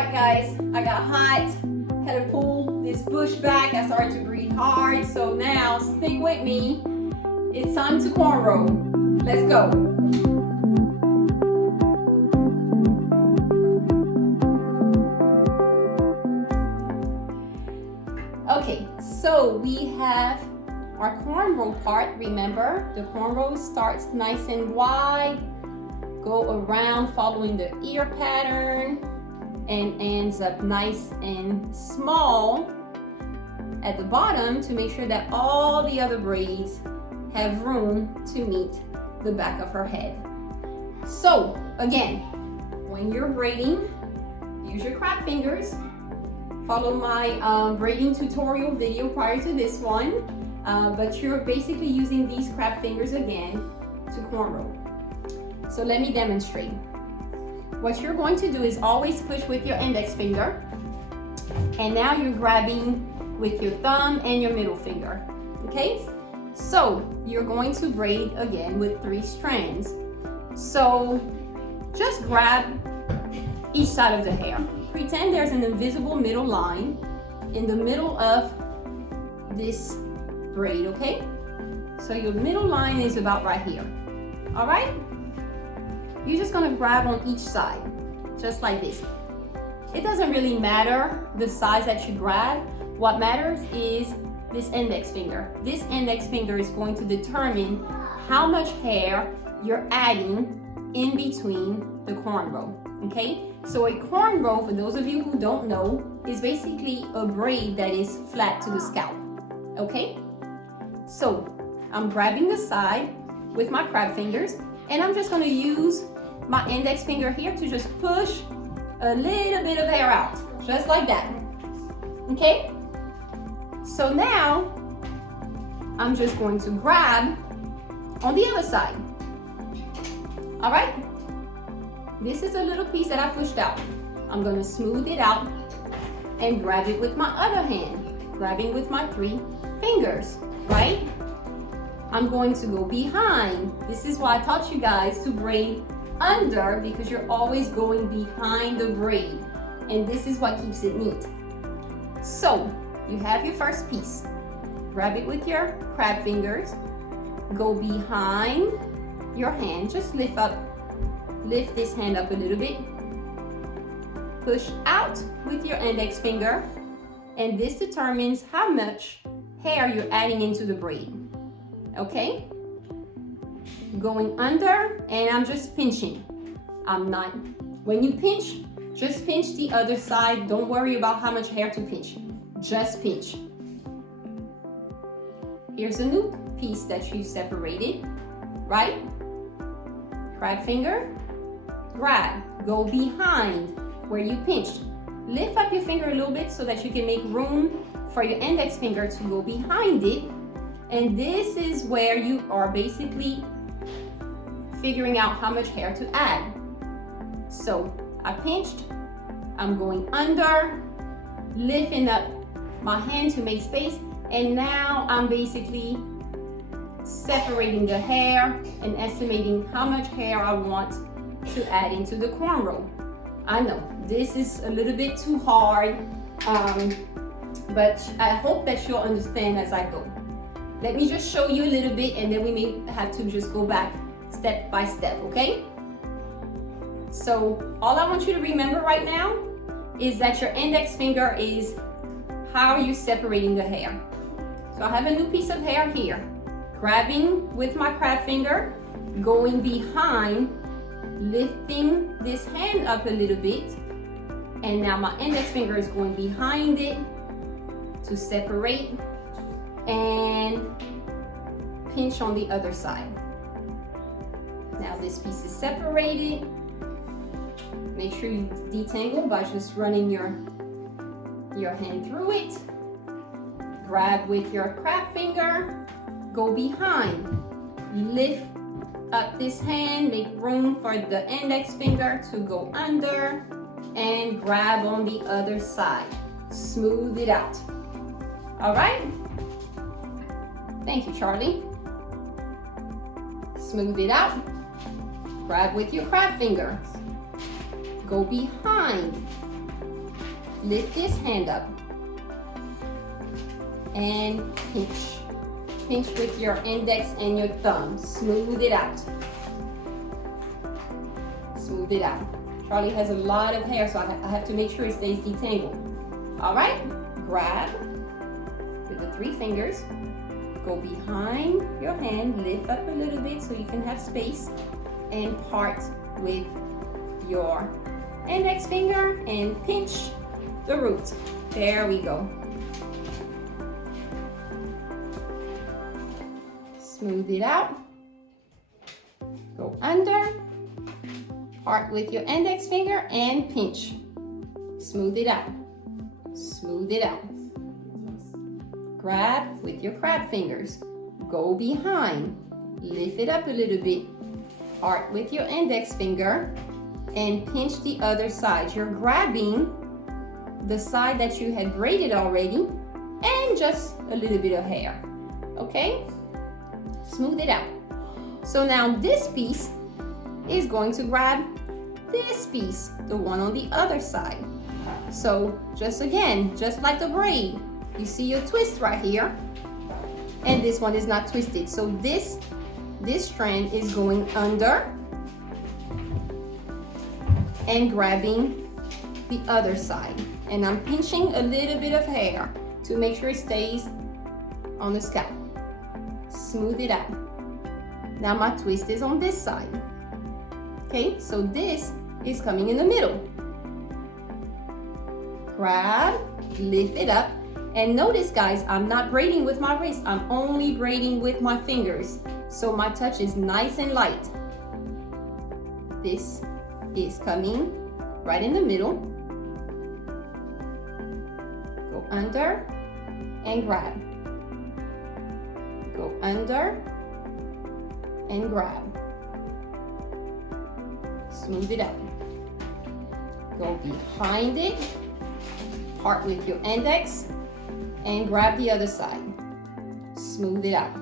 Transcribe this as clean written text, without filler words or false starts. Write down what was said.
right, guys, I got hot, had to pull this bush back. I started to breathe hard. So now stick with me. It's time to cornrow. Let's go. Okay, so we have our cornrow part. Remember, the cornrow starts nice and wide, go around following the ear pattern, and ends up nice and small at the bottom to make sure that all the other braids have room to meet the back of her head. So again, when you're braiding, use your crab fingers. Follow my braiding tutorial video prior to this one, but you're basically using these crab fingers again to cornrow. So let me demonstrate. What you're going to do is always push with your index finger, and now you're grabbing with your thumb and your middle finger, okay? So you're going to braid again with 3 strands. So just grab each side of the hair. Pretend there's an invisible middle line in the middle of this braid, okay? So your middle line is about right here, all right? You're just gonna grab on each side, just like this. It doesn't really matter the size that you grab. What matters is this index finger. This index finger is going to determine how much hair you're adding in between the cornrow, okay? So a cornrow, for those of you who don't know, is basically a braid that is flat to the scalp, okay? So I'm grabbing the side with my crab fingers, and I'm just gonna use my index finger here to just push a little bit of hair out, just like that, okay? So now, I'm just going to grab on the other side, all right? This is a little piece that I pushed out. I'm gonna smooth it out and grab it with my other hand, grabbing with my 3 fingers, right? I'm going to go behind. This is why I taught you guys to braid under, because you're always going behind the braid, and this is what keeps it neat. So you have your first piece. Grab it with your crab fingers, go behind your hand, just lift this hand up a little bit, push out with your index finger, and this determines how much hair you're adding into the braid. Okay, going under, and I'm just pinching. When you pinch, just pinch the other side. Don't worry about how much hair to pinch, just pinch. Here's a new piece that you separated, right? Crab finger, grab, go behind where you pinched. Lift up your finger a little bit so that you can make room for your index finger to go behind it. And this is where you are basically figuring out how much hair to add. So I pinched, I'm going under, lifting up my hand to make space, and now I'm basically separating the hair and estimating how much hair I want to add into the cornrow. I know this is a little bit too hard, but I hope that you'll understand as I go. Let me just show you a little bit, and then we may have to just go back step by step, okay? So all I want you to remember right now is that your index finger is how you're separating the hair. So I have a new piece of hair here. Grabbing with my crab finger, going behind, lifting this hand up a little bit, and now my index finger is going behind it to separate, and pinch on the other side. Now this piece is separated. Make sure you detangle by just running your hand through it. Grab with your crab finger, go behind, lift up this hand, make room for the index finger to go under, and grab on the other side. Smooth it out. All right? Thank you, Charlie. Smooth it out. Grab with your crab finger. Go behind. lift this hand up and pinch. Pinch with your index and your thumb. Smooth it out. Smooth it out. Charlie has a lot of hair, so I have to make sure it stays detangled. All right, grab with the 3 fingers. Go behind your hand, lift up a little bit so you can have space, and part with your index finger and pinch the root. There we go. Smooth it out. Go under, part with your index finger and pinch. Smooth it out. Smooth it out. Grab with your crab fingers. Go behind. Lift it up a little bit. Part with your index finger and pinch the other side. You're grabbing the side that you had braided already and just a little bit of hair. Okay? Smooth it out. So now this piece is going to grab this piece, the one on the other side. So just again, just like the braid, you see your twist right here, and this one is not twisted. So this strand is going under and grabbing the other side. And I'm pinching a little bit of hair to make sure it stays on the scalp. Smooth it out. Now my twist is on this side. Okay, so this is coming in the middle. Grab, lift it up, and notice guys, I'm not braiding with my wrist, I'm only braiding with my fingers. So my touch is nice and light. This is coming right in the middle. Go under and grab. Go under and grab. Smooth it out. Go behind it, part with your index, and grab the other side. Smooth it out.